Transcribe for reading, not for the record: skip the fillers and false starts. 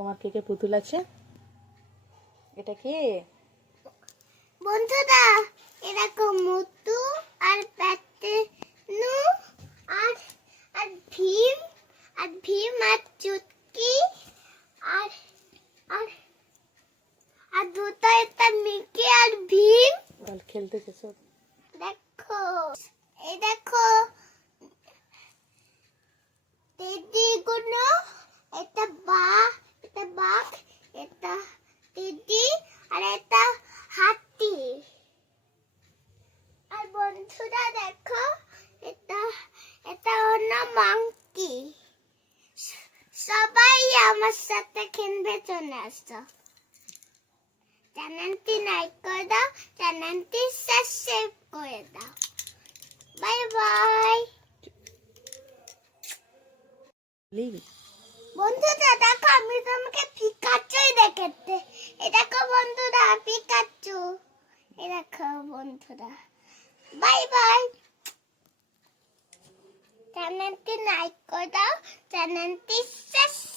তোমার কে কে পুতুল আছে? এটা কে? বন্ধুরা এরকম মুতু আর পেটনু আর আর ভীম আর চুটকি আর আর আর দুটো একটা মিকি আর ভীম। বল খেলতেছে সব। দেখো এই দেখো দিদি গুলো, এটা বাঘ এটা দিদি আর এটা হাতি। আর বন্ধুরা দেখো এটা এটা হলো মাংকি। সবাই আমার সাথে খেলবে, চলে আসো। চ্যানেলটি লাইক করে দাও, চ্যানেলটি সাবস্ক্রাইব করে দাও। Bye bye. বন্ধুরা দেখো আমি তোমাকে পিকাচুই দেখাতে। এই দেখো বন্ধুরা পিকাচু। এই দেখো বন্ধুরা, বাই বাই। চ্যানেলটি লাইক করে দাও, চ্যানেলটি সাবস্ক্রাইব